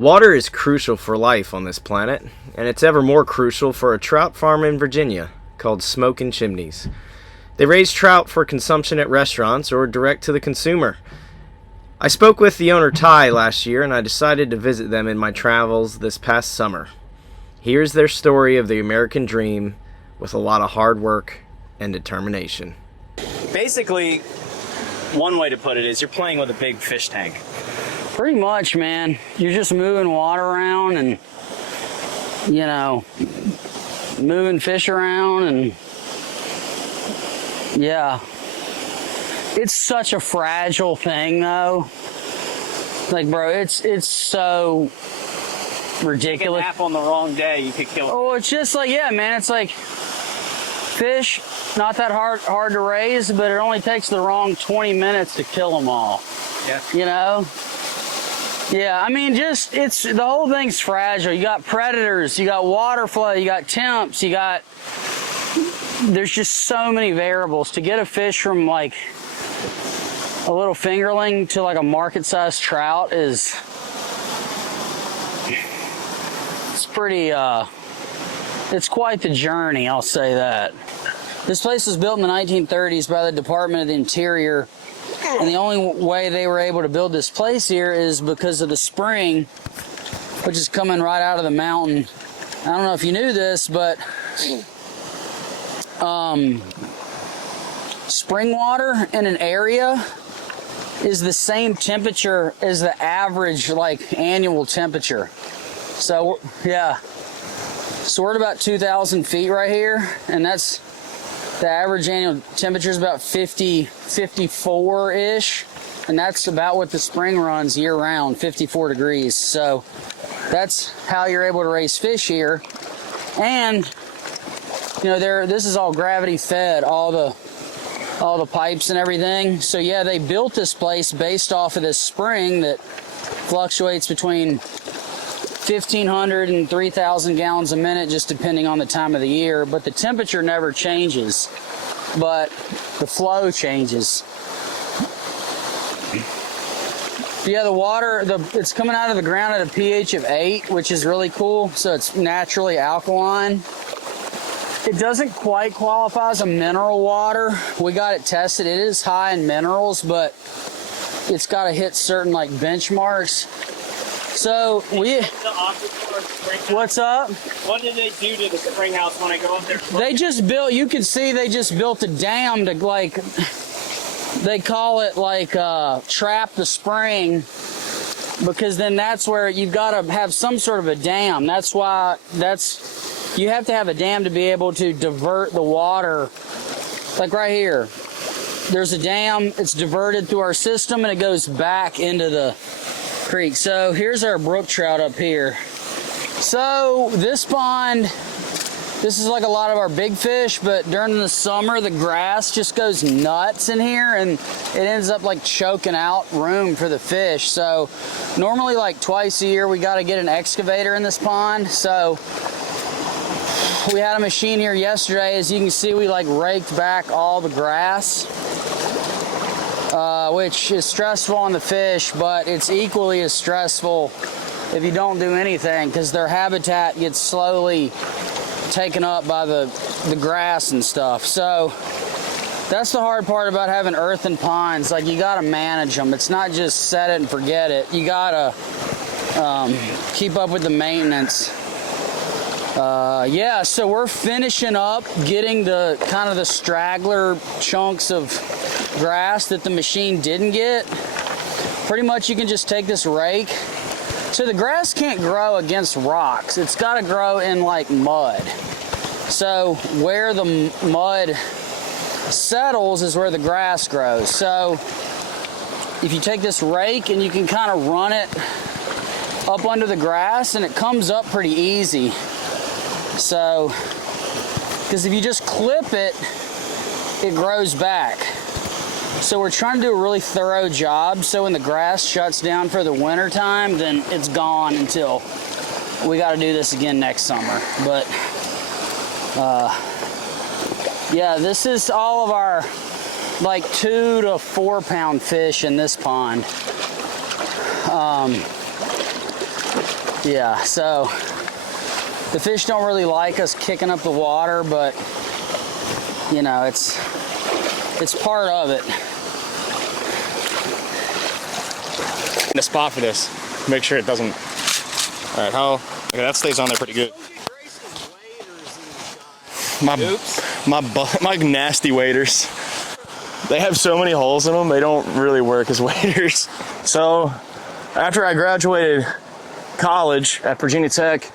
Water is crucial for life on this planet, and it's ever more crucial for a trout farm in Virginia called Smoke In Chimneys. They raise trout for consumption at restaurants or direct to the consumer. I spoke with the owner Ty last year, and I decided to visit them in my travels this past summer. Here's their story of the American dream with a lot of hard work and determination. Basically, one way to put it is you're playing with a big fish tank. Pretty much, man. You're just moving water around and, you know, moving fish around and, yeah. It's such a fragile thing, though. Like, bro, it's so ridiculous. You can nap on the wrong day, you could kill it. Oh, it's just like, yeah, man, it's like fish, not that hard to raise, but it only takes the wrong 20 minutes to kill them all. Yeah. You know? Yeah, I mean, just, the whole thing's fragile. You got predators, you got water flow, you got temps, there's just so many variables. To get a fish from like a little fingerling to like a market-sized trout it's pretty, it's quite the journey, I'll say that. This place was built in the 1930s by the Department of the Interior. And the only way they were able to build this place here is because of the spring, which is coming right out of the mountain. I don't know if you knew this, but spring water in an area is the same temperature as the average, like, annual temperature. So, yeah. So we're at about 2,000 feet right here, and that's the average annual temperature is about 54-ish, and that's about what the spring runs year-round, 54 degrees. So that's how you're able to raise fish here. And you know, this is all gravity fed, all the pipes and everything. So yeah, they built this place based off of this spring that fluctuates between 1,500 and 3,000 gallons a minute, just depending on the time of the year. But the temperature never changes, but the flow changes. Yeah, the water, it's coming out of the ground at a pH of 8, which is really cool. So it's naturally alkaline. It doesn't quite qualify as a mineral water. We got it tested. It is high in minerals, but it's got to hit certain like benchmarks. So what's up? What did they do to the spring house when I go up there? They just built, you can see they just built a dam to, like, they call it like trap the spring, because then that's where you've got to have some sort of a dam. That's why you have to have a dam to be able to divert the water. Like right here, there's a dam, it's diverted through our system and it goes back into the creek. So here's our brook trout up here. So this pond, this is like a lot of our big fish, but during the summer the grass just goes nuts in here and it ends up like choking out room for the fish. So normally like twice a year we got to get an excavator in this pond. So we had a machine here yesterday. As you can see, we like raked back all the grass, which is stressful on the fish, but it's equally as stressful if you don't do anything, because their habitat gets slowly taken up by the grass and stuff. So that's the hard part about having earthen ponds. Like, you gotta manage them. It's not just set it and forget it. You gotta keep up with the maintenance. Yeah, so we're finishing up getting the kind of the straggler chunks of grass that the machine didn't get. Pretty much you can just take this rake. So the grass can't grow against rocks. It's got to grow in like mud. So where the mud settles is where the grass grows. So if you take this rake and you can kind of run it up under the grass, and it comes up pretty easy. So, because if you just clip it, it grows back. So we're trying to do a really thorough job, so when the grass shuts down for the winter time, then it's gone until we got to do this again next summer. But yeah, this is all of our like 2 to 4 pound fish in this pond. Yeah, so the fish don't really like us kicking up the water, but you know, it's part of it. In a spot for this. Make sure it doesn't. All right, how? Okay, that stays on there pretty good. My nasty waders. They have so many holes in them. They don't really work as waders. So, after I graduated college at Virginia Tech,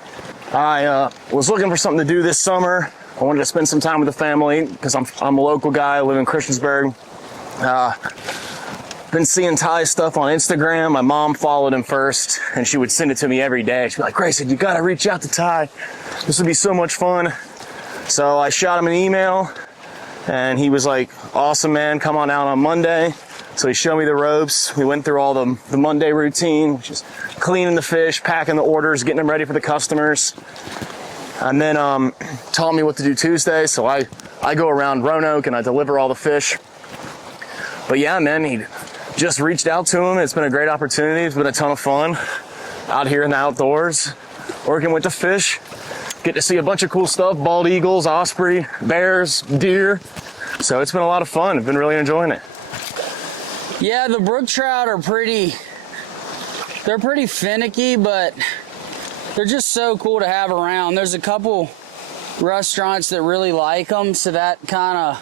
I was looking for something to do this summer. I wanted to spend some time with the family because I'm a local guy. I live in Christiansburg. Been seeing Ty's stuff on Instagram. My mom followed him first, and she would send it to me every day. She'd be like, Grayson, you gotta reach out to Ty. This would be so much fun. So I shot him an email, and he was like, awesome, man, come on out on Monday. So he showed me the ropes. We went through all the Monday routine, which is cleaning the fish, packing the orders, getting them ready for the customers. And then taught me what to do Tuesday. So I go around Roanoke and I deliver all the fish. But yeah, man, he just reached out to him. It's been a great opportunity. It's been a ton of fun out here in the outdoors, working with the fish. Get to see a bunch of cool stuff, bald eagles, osprey, bears, deer. So it's been a lot of fun. I've been really enjoying it. Yeah, the brook trout are they're pretty finicky, but they're just so cool to have around. There's a couple restaurants that really like them, so that kind of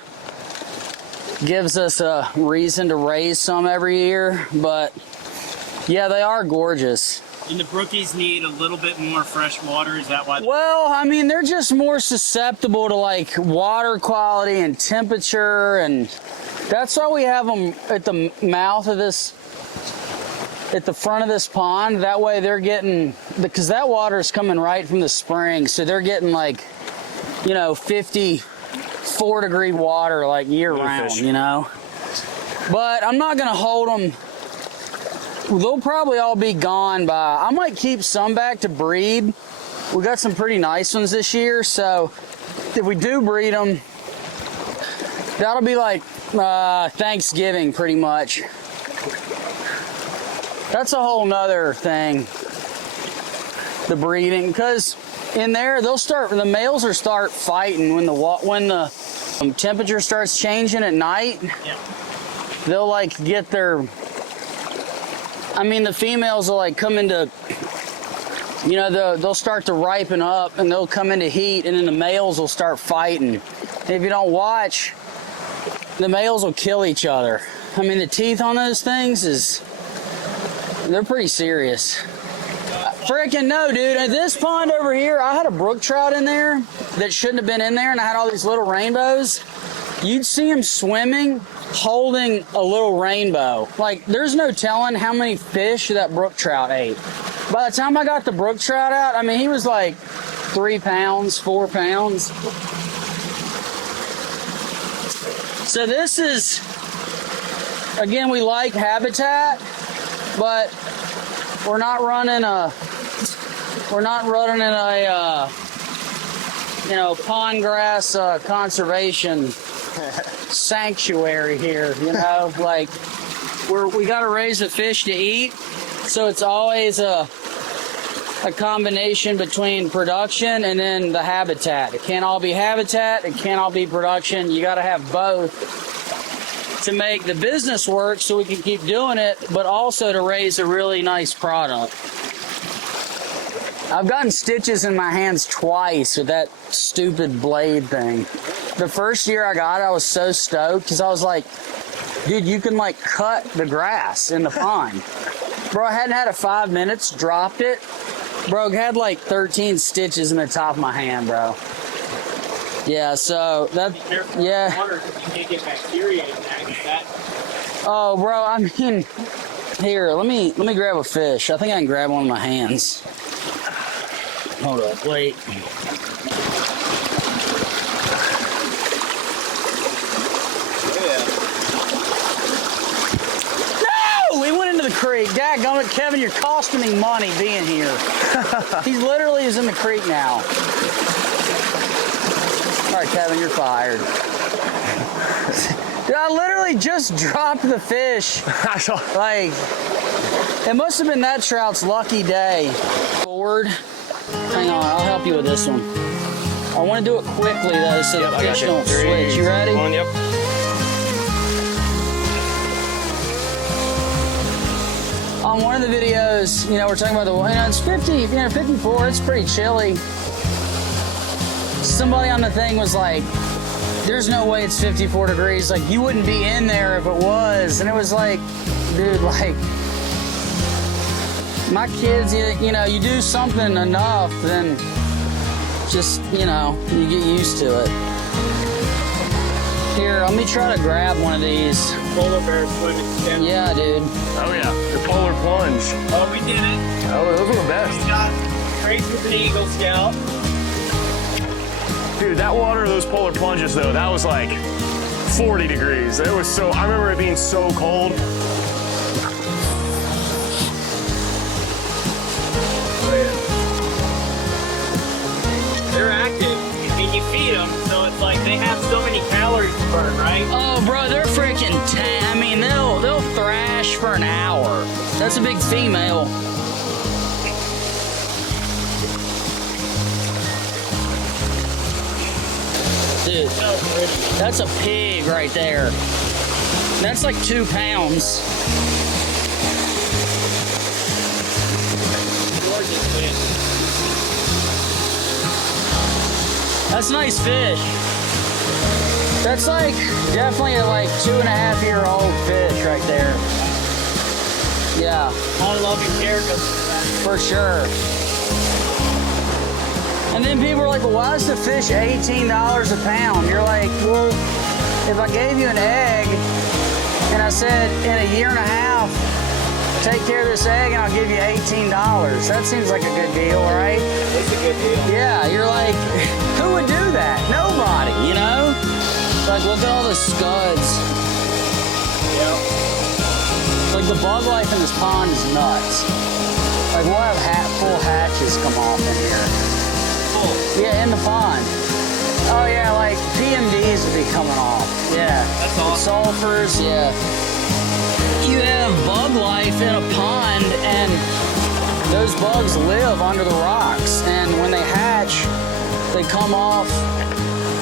gives us a reason to raise some every year. But yeah, they are gorgeous. And the brookies need a little bit more fresh water, is that why? Well, I mean, they're just more susceptible to like water quality and temperature, and that's why we have them at the mouth of this, at the front of this pond. That way they're getting, because that water is coming right from the spring, so they're getting like, you know, 54-degree water like year round, you know. But I'm not gonna hold them. They'll probably all be gone by, I might keep some back to breed. We got some pretty nice ones this year, so if we do breed them, that'll be like Thanksgiving pretty much. That's a whole nother thing, the breeding, because in there the males will start fighting when the temperature starts changing at night. Yeah. They'll like get their, I mean, the females will like come into, you know, they'll start to ripen up and they'll come into heat, and then the males will start fighting. And if you don't watch, the males will kill each other. I mean, the teeth on those things they're pretty serious. Freaking no, dude. At this pond over here, I had a brook trout in there that shouldn't have been in there, and I had all these little rainbows. You'd see him swimming, holding a little rainbow. Like, there's no telling how many fish that brook trout ate. By the time I got the brook trout out, I mean, he was like 3 pounds, 4 pounds. So this is, again, we like habitat, but we're not running a you know, pond grass conservation sanctuary here, you know. Like, we got to raise the fish to eat, so it's always a combination between production and then the habitat. It can't all be habitat, it can't all be production. You got to have both to make the business work, so we can keep doing it, but also to raise a really nice product. I've gotten stitches in my hands twice with that stupid blade thing. The first year I got it, I was so stoked because I was like, dude, you can like cut the grass in the pond. Bro, I hadn't had it 5 minutes, dropped it. Bro, it had like 13 stitches in the top of my hand, bro. Yeah, so that, yeah. Water, you can't get bacteria in that. Oh, bro, I mean, here, let me grab a fish. I think I can grab one with my hands. Hold up, wait. No! We went into the creek. Dadgummit, Kevin, you're costing me money being here. He literally is in the creek now. All right, Kevin, you're fired. Dude, I literally just dropped the fish. Like, It must have been that trout's lucky day. Forward. Hang on, I'll help you with this one. I want to do it quickly though, so the fish don't switch. You ready? Yep. On one of the videos, you know, we're talking about the, you know, it's 54, it's pretty chilly. Somebody on the thing was like, there's no way it's 54 degrees. Like, you wouldn't be in there if it was. And it was like, dude, like, my kids, you know, you do something enough, then just, you know, you get used to it. Here, let me try to grab one of these. Polar bear swimming. Yeah, dude. Oh yeah, the polar plunge. Oh, we did it. Oh, those are the We best. got Trace with the Eagle Scout. Dude, that water, those polar plunges though, that was like 40 degrees. It was so, I remember it being so cold. They're active. I mean, you feed them, so it's like they have so many calories to burn, right? Oh, bro, they're freaking I mean, they'll thrash for an hour. That's a big female. Dude, that's a pig right there. That's like 2 pounds. Gorgeous fish. That's nice fish. That's like definitely a like 2.5-year-old fish right there. Yeah, I love your character. for sure. And then people are like, well, why is the fish $18 a pound? You're like, well, if I gave you an egg and I said in a year and a half, take care of this egg and I'll give you $18. That seems like a good deal, right? It's a good deal. Yeah, you're like, who would do that? Nobody, you know? Like, look at all the scuds. Yep. Like, the bug life in this pond is nuts. Like, we'll have full hatches come off in here. Yeah, in the pond. Oh, yeah, like, PMDs would be coming off. Yeah. That's awesome. Sulfurs, yeah. You have bug life in a pond, and those bugs live under the rocks. And when they hatch, they come off,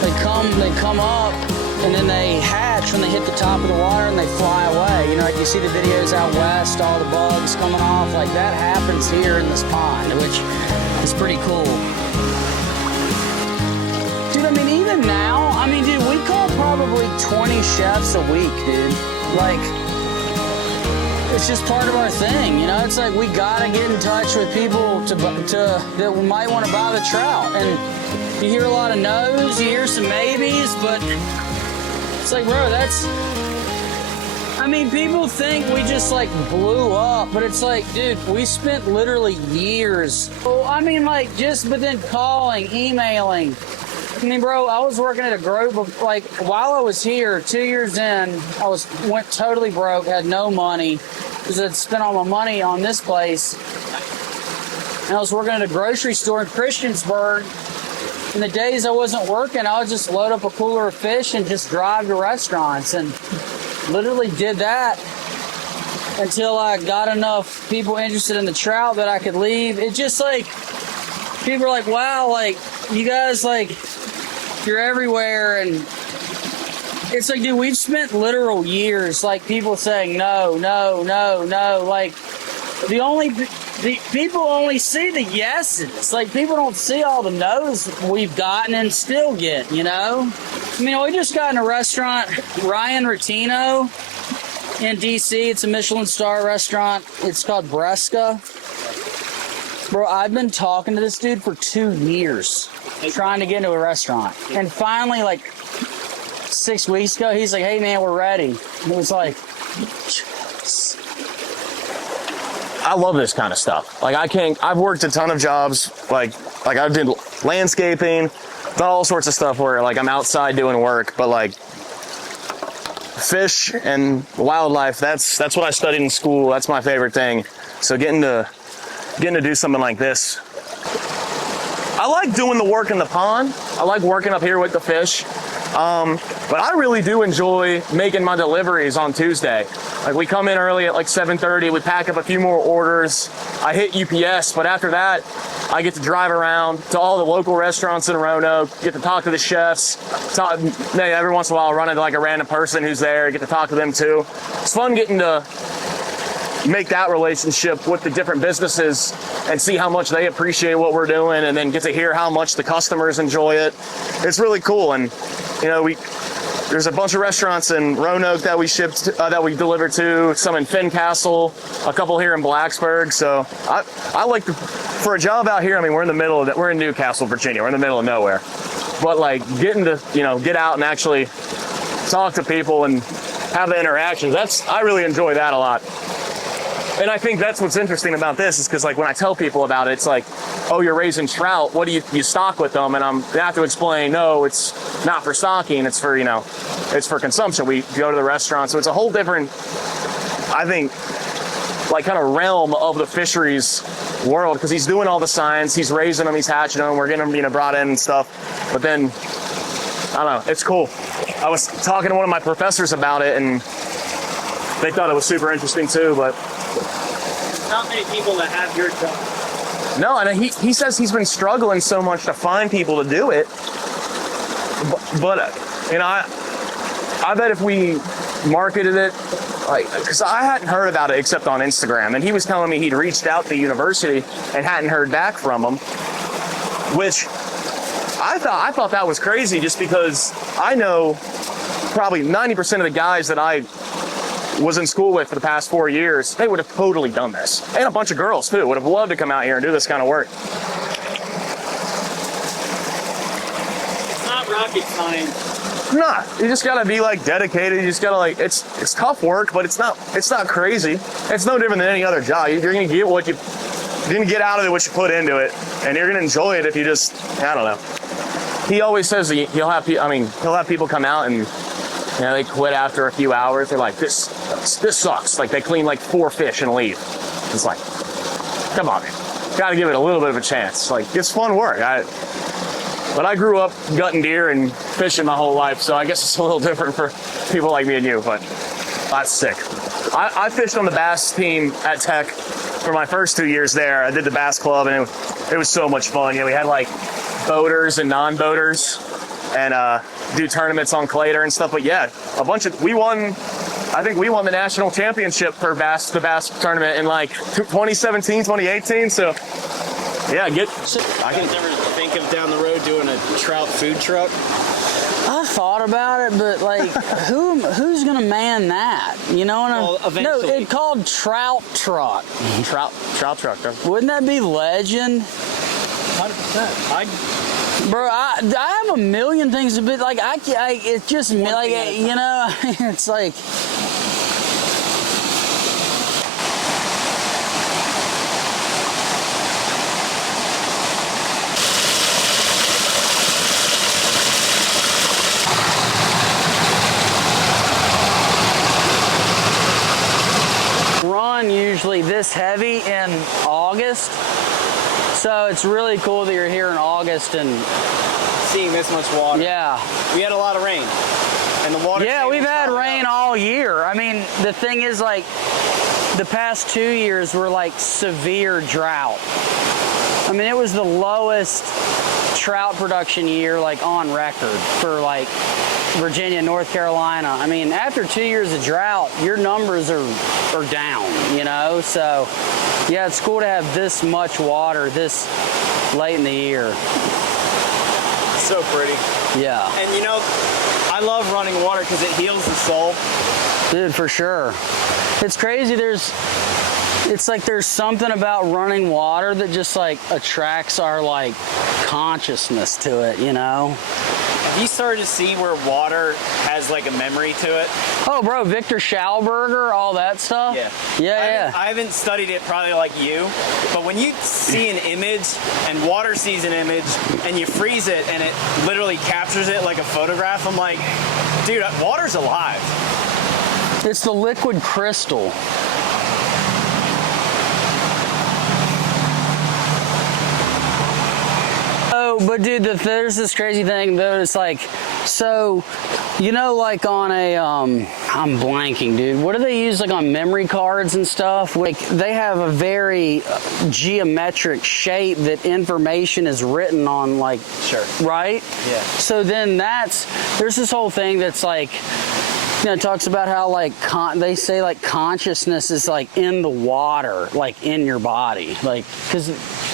they come up, and then they hatch when they hit the top of the water and they fly away. You know, like you see the videos out west, all the bugs coming off, like that happens here in this pond, which is pretty cool. Dude, I mean, even now, I mean, dude, we call probably 20 chefs a week, dude. Like, it's just part of our thing, you know? It's like we gotta get in touch with people that might want to buy the trout. And you hear a lot of no's, you hear some maybes, but it's like, bro, that's... I mean, people think we just like blew up, but it's like, dude, we spent literally years. Oh, I mean, like, but then calling, emailing. I mean, bro, I was working at a Grove, like, while I was here, 2 years in, went totally broke, had no money, because I'd spent all my money on this place. And I was working at a grocery store in Christiansburg. And the days I wasn't working, I would just load up a cooler of fish and just drive to restaurants. And literally did that until I got enough people interested in the trout that I could leave. It just like, people are like, wow, like, you guys, like, you're everywhere. And it's like, dude, we've spent literal years, like, people saying no, no, no, no. Like, the people only see the yeses. Like, people don't see all the no's we've gotten and still get, you know? I mean, we just got in a restaurant, Ryan Rotino in DC. It's a Michelin star restaurant. It's called Bresca. Bro, I've been talking to this dude for 2 years, trying to get into a restaurant. And finally, like 6 weeks ago, he's like, hey man, we're ready. And it was like, I love this kind of stuff. Like, I've worked a ton of jobs, like I did landscaping, done all sorts of stuff where, like, I'm outside doing work, but, like, fish and wildlife, that's what I studied in school. That's my favorite thing. So getting to do something like this. I like doing the work in the pond. I like working up here with the fish, But I really do enjoy making my deliveries on Tuesday. Like, we come in early at like 7:30, we pack up a few more orders. I hit UPS, but after that, I get to drive around to all the local restaurants in Roanoke, get to talk to the chefs, every once in a while I'll run into like a random person who's there, get to talk to them too. It's fun getting to make that relationship with the different businesses and see how much they appreciate what we're doing, and then get to hear how much the customers enjoy it. It's really cool. And you know, there's a bunch of restaurants in Roanoke that we shipped, that we delivered to, some in Fincastle, a couple here in Blacksburg. So I like for a job out here, I mean, we're in Newcastle, Virginia. We're in the middle of nowhere. But like getting to, you know, get out and actually talk to people and have the interactions, I really enjoy that a lot. And I think that's what's interesting about this, is because like when I tell people about it, it's like, oh, you're raising trout, what do you stock with them? And I have to explain, no, it's not for stocking, it's for, you know, it's for consumption. We go to the restaurant. So it's a whole different, I think, like kind of realm of the fisheries world, because he's doing all the science, he's raising them, he's hatching them, we're getting them, you know, brought in and stuff. But then, I don't know, it's cool. I was talking to one of my professors about it, and they thought it was super interesting too, but not many people that have your job. no, and he says he's been struggling so much to find people to do it. But you know, I bet if we marketed it, like, because I hadn't heard about it except on Instagram, and he was telling me he'd reached out to the university and hadn't heard back from them, which I thought that was crazy, just because I know probably 90% of the guys that I was in school with for the past 4 years, they would have totally done this. And a bunch of girls too would have loved to come out here and do this kind of work. It's not rocket science. Nah, you just gotta be like dedicated. You just gotta like, it's tough work, but it's not crazy. It's no different than any other job. You're gonna get you're gonna get out of it what you put into it, and you're gonna enjoy it if you just, I don't know. He always says that he'll have people come out and, you know, they quit after a few hours. They're like, this sucks. Like, they clean like 4 fish and leave. It's like, come on, man. Gotta give it a little bit of a chance. Like, it's fun work. But I grew up gutting deer and fishing my whole life, so I guess it's a little different for people like me and you, but that's sick. I fished on the bass team at Tech for my first 2 years there. I did the bass club, and it was so much fun. You know, we had like boaters and non-boaters, and do tournaments on Clater and stuff. But yeah, I think we won the national championship for the bass tournament in like 2017, 2018. So yeah, I can never think of down the road doing a trout food truck. I thought about it, but like, who's gonna man that? You know what Well, eventually. No, it's called Trout Truck. Trout truck. Wouldn't that be legend? 100%. Bro, I have a million things to be like. It's just like, you know, it's like. Run usually this heavy in August. So it's really cool that you're here in August and Seeing this much water. yeah. We had a lot of rain. And the water. Yeah, we've had rain all year. I mean, the thing is, like, the past 2 years were like severe drought. I mean, it was the lowest trout production year like on record for like Virginia, North Carolina. I mean, after 2 years of drought, your numbers are down, you know? So yeah, it's cool to have this much water this late in the year. So pretty. Yeah. And you know, I love running water because it heals the soul. Dude, for sure. It's crazy. It's like there's something about running water that just like attracts our like consciousness to it, you know? Have you started to see where water has like a memory to it? Oh, bro, Victor Schauberger, all that stuff? Yeah. Yeah. I haven't studied it probably like you, but when you see an image and water sees an image and you freeze it and it literally captures it like a photograph, I'm like, dude, water's alive. It's the liquid crystal. So but dude, there's this crazy thing though. It's like, so, you know, like on a, I'm blanking, dude. What do they use like on memory cards and stuff? Like they have a very geometric shape that information is written on, like, Sure. right? Yeah. So then there's this whole thing that's like, you know, it talks about how like they say like consciousness is like in the water, like in your body, like, because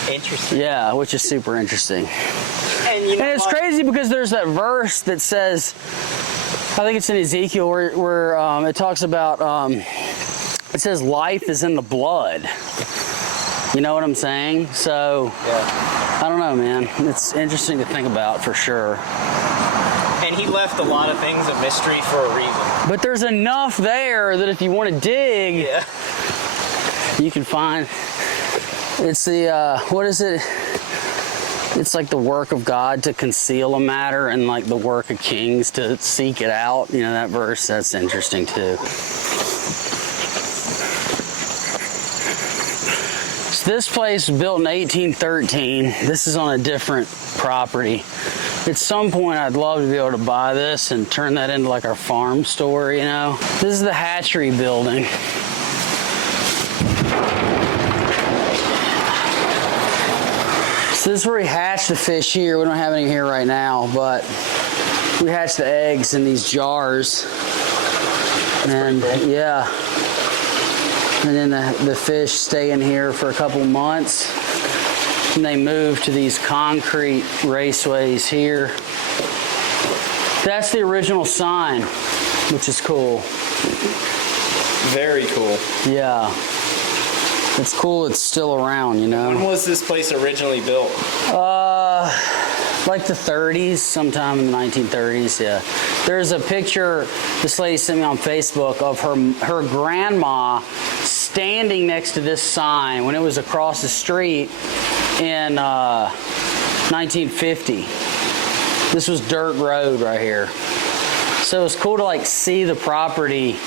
Interesting. yeah, which is super interesting. And, you know, And it's crazy because there's that verse that says, I think it's in Ezekiel, where it talks about, it says life is in the blood. You know what I'm saying? So, yeah. I don't know, man. It's interesting to think about for sure. And he left a lot of things a mystery for a reason. But there's enough there that if you want to dig, Yeah. you can find. It's the, what is it? It's like the work of God to conceal a matter and like the work of kings to seek it out. You know, that verse, that's interesting too. So this place was built in 1813. This is on a different property. At some point, I'd love to be able to buy this and turn that into like our farm store, you know? This is the hatchery building. So this is where we hatch the fish here. We don't have any here right now, but we hatch the eggs in these jars. And yeah. And then the fish stay in here for a couple months. And they move to these concrete raceways here. That's the original sign, which is cool. Very cool. Yeah. It's cool it's still around, you know? When was this place originally built? Like the 30s, sometime in the 1930s, yeah. There's a picture this lady sent me on Facebook of her grandma standing next to this sign when it was across the street in 1950. This was dirt road right here. So it's cool to like see the property,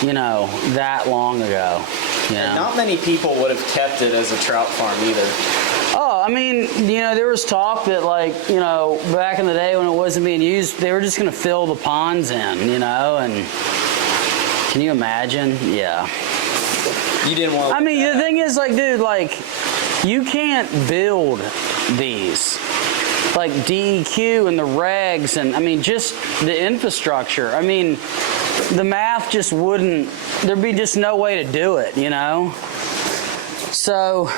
you know, that long ago. You know? Not many people would have kept it as a trout farm either. Oh, I mean, you know, there was talk that, like, you know, back in the day when it wasn't being used, they were just going to fill the ponds in, you know, and can you imagine? Yeah. You didn't want to. I mean, the thing is, like, dude, like, you can't build these. Like, DEQ and the regs and, I mean, just the infrastructure. I mean, the math just wouldn't, thered be just no way to do it, you know? So,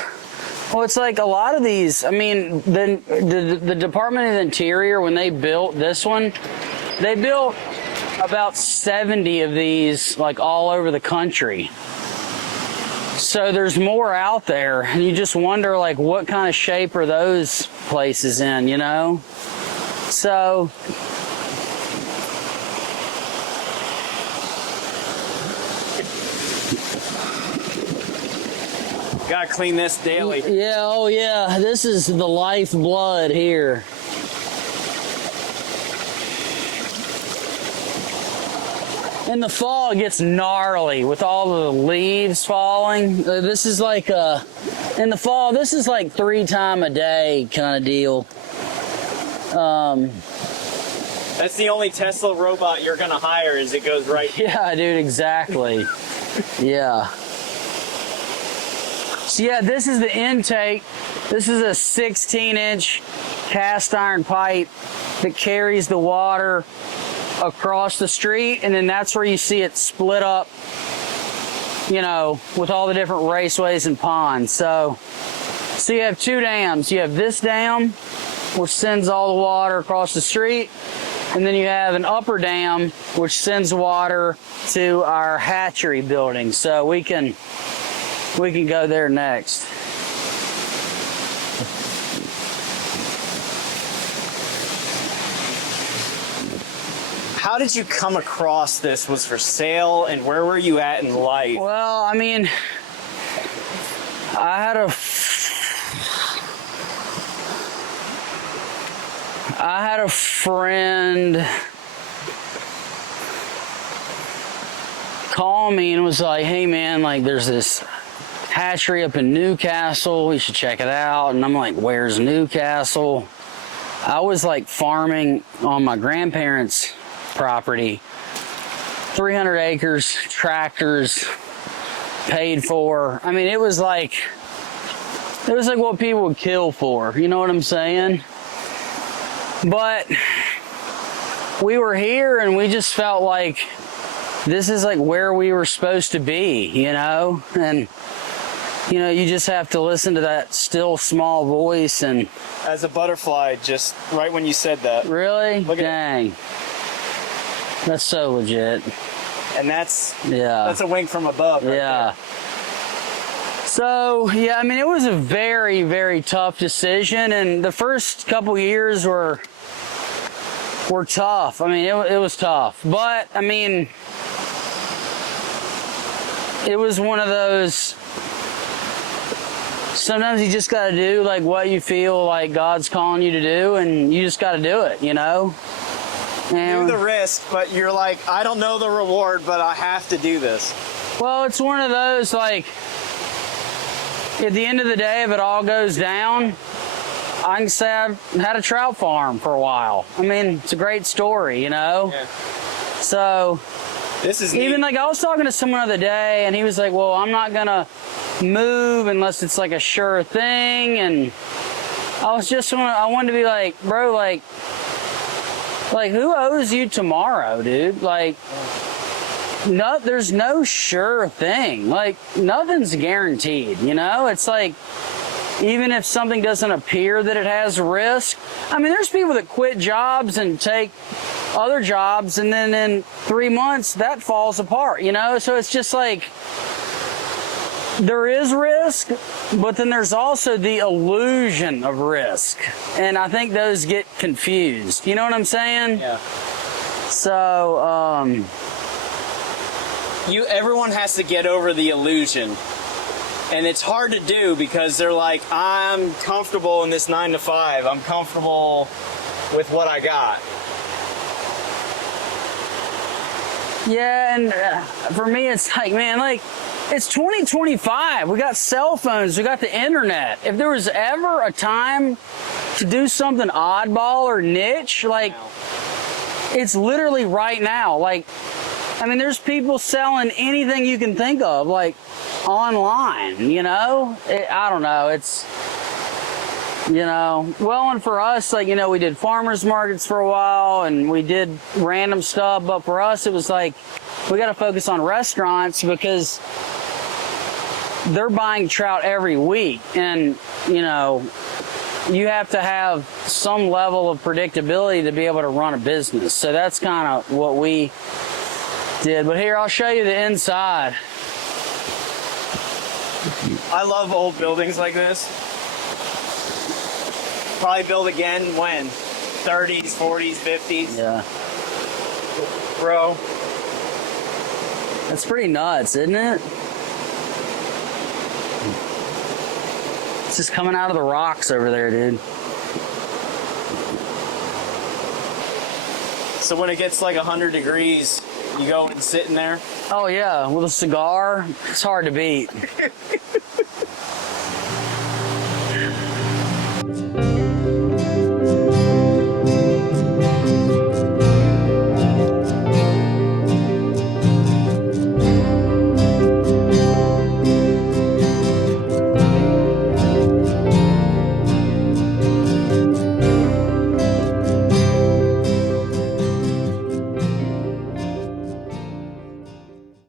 well, it's like a lot of these, I mean, the Department of the Interior, when they built this one, they built about 70 of these, like, all over the country. So there's more out there, and you just wonder, like, what kind of shape are those places in, you know? So, Gotta clean this daily. yeah, oh yeah, this is the lifeblood here. In the fall, it gets gnarly with all the leaves falling. This is like in the fall, this is like 3 times a day kind of deal. That's the only Tesla robot you're gonna hire, is it goes right. Yeah, dude, exactly. Yeah. So yeah, this is the intake. This is a 16-inch cast iron pipe that carries the water across the street, and then that's where you see it split up, you know, with all the different raceways and ponds. So you have 2 dams. You have this dam, which sends all the water across the street, and then you have an upper dam, which sends water to our hatchery building. So we can go there next. How did you come across this? Was for sale, and where were you at in life? Well, I mean, I had a friend call me and was like, hey man, like there's this hatchery up in Newcastle. You should check it out. And I'm like, where's Newcastle? I was like farming on my grandparents' property. 300 acres, tractors, paid for. I mean, it was like what people would kill for. You know what I'm saying? But we were here and we just felt like this is like where we were supposed to be, you know? And, you know, you just have to listen to that still small voice. And As a butterfly, just right when you said that. really? Look at Dang. That's so legit. And that's Yeah. a wink from above. Right Yeah. So, yeah, I mean, it was a very, very tough decision. And the first couple years were tough. I mean, it was tough. But, I mean, it was one of those, sometimes you just got to do like what you feel like God's calling you to do, and you just got to do it, you know? And, Do the risk, but you're like, I don't know the reward, but I have to do this. well, it's one of those, like, at the end of the day, if it all goes down, I can say I've had a trout farm for a while. I mean, it's a great story, you know? Yeah. So, This is even neat. like I was talking to someone the other day, and he was like, well, I'm not gonna move unless it's like a sure thing. And I wanted to be like, bro, like who owes you tomorrow, dude? Like, no, there's no sure thing. Like, nothing's guaranteed, you know? It's like, even if something doesn't appear that it has risk, I mean, there's people that quit jobs and take other jobs, and then in 3 months that falls apart, you know? So it's just like, there is risk, but then there's also the illusion of risk. And I think those get confused. You know what I'm saying? Yeah. So, Everyone has to get over the illusion. And it's hard to do because they're like, I'm comfortable in this 9 to 5. I'm comfortable with what I got. yeah, and for me, it's like, man, like, it's 2025. We got cell phones. We got the internet. If there was ever a time to do something oddball or niche, like, it's literally right now. Like, I mean, there's people selling anything you can think of, like, online, you know? I don't know. It's, you know, well, and for us, like, you know, we did farmers markets for a while and we did random stuff, but for us, it was like, we got to focus on restaurants because they're buying trout every week. And, you know, you have to have some level of predictability to be able to run a business. So that's kind of what we did. But here, I'll show you the inside. I love old buildings like this. Probably build again when? 30s, 40s, 50s. Yeah. Bro. That's pretty nuts, isn't it? It's just coming out of the rocks over there, dude. So when it gets like 100 degrees, you go and sit in there. Oh, yeah, with a cigar, it's hard to beat.